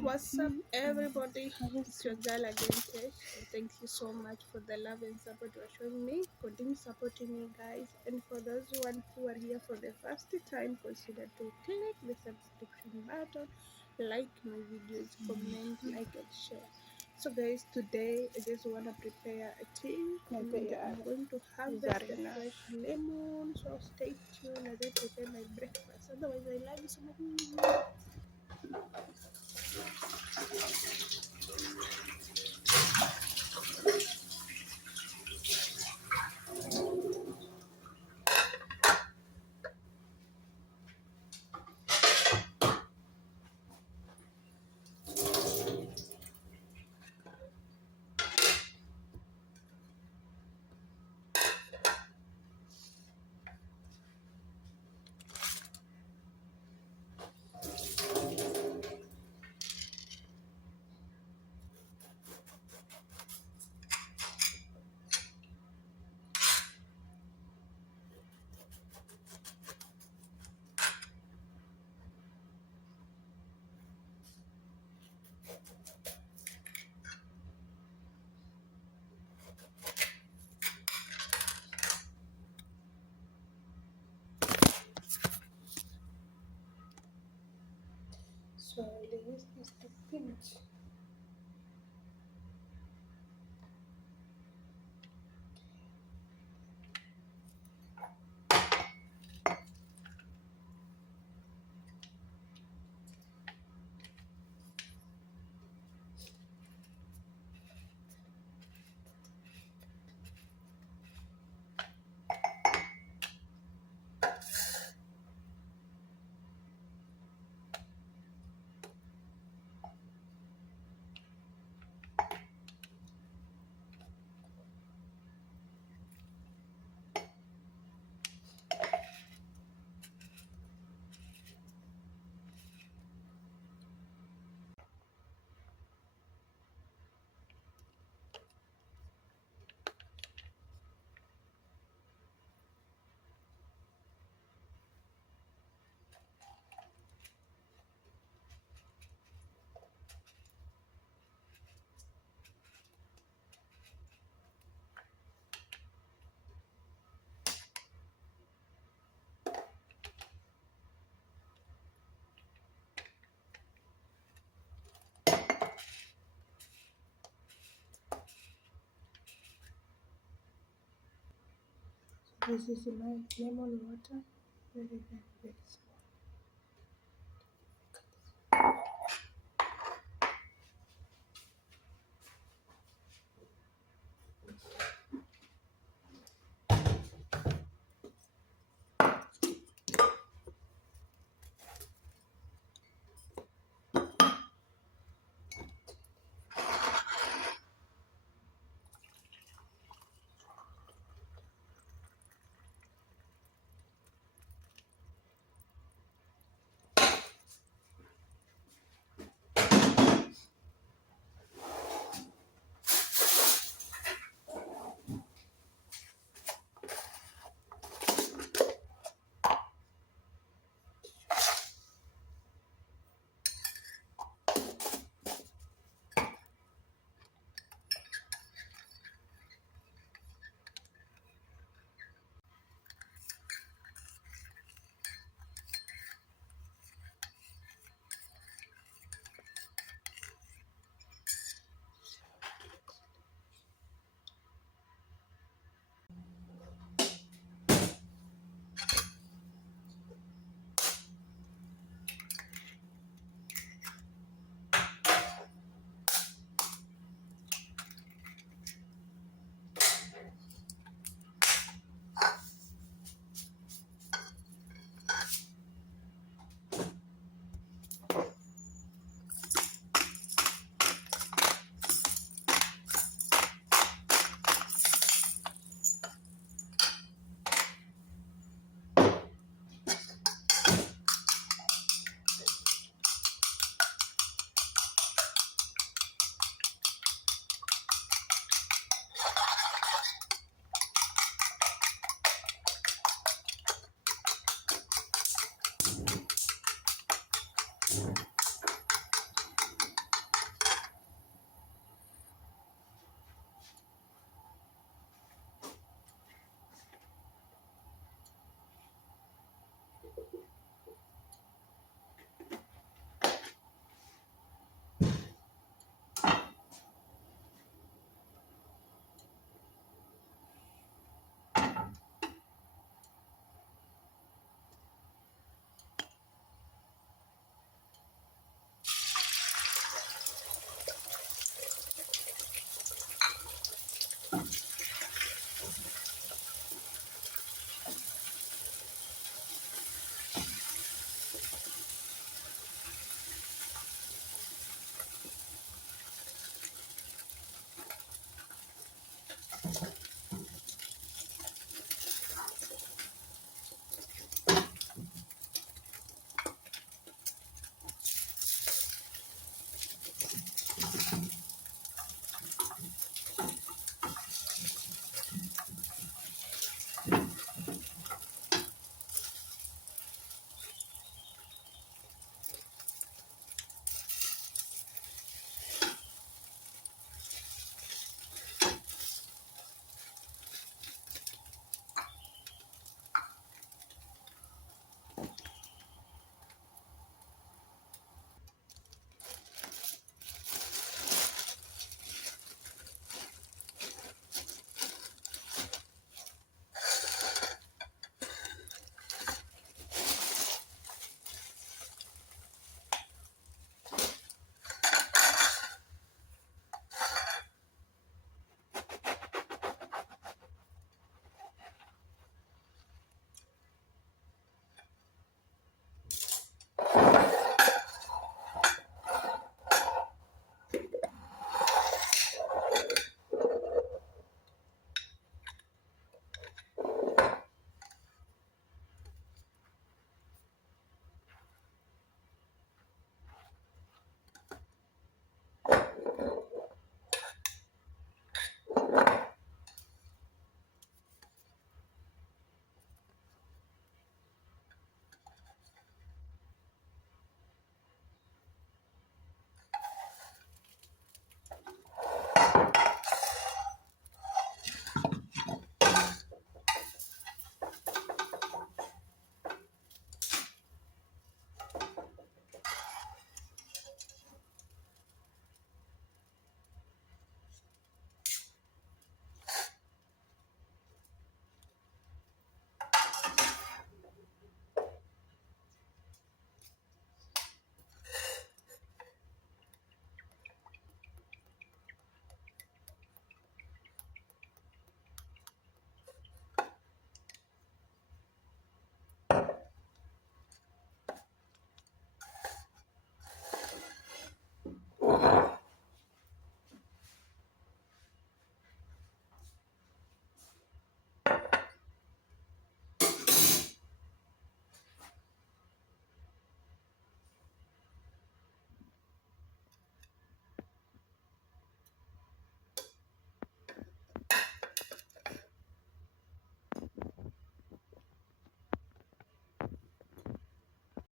What's up, everybody? It's your girl again, Tesh. And thank you so much for the love and support you are showing me. Continue supporting me, guys. And for those who are here for the first time, consider to click the subscription button, like my videos, comment, like, and share. So, guys, today I just want to prepare a tea, and I'm going to harvest the fresh lemon. So, stay tuned as I prepare my breakfast. Otherwise, I love you so much. So I use this to pinch. This is my lemon water, very, very, very small.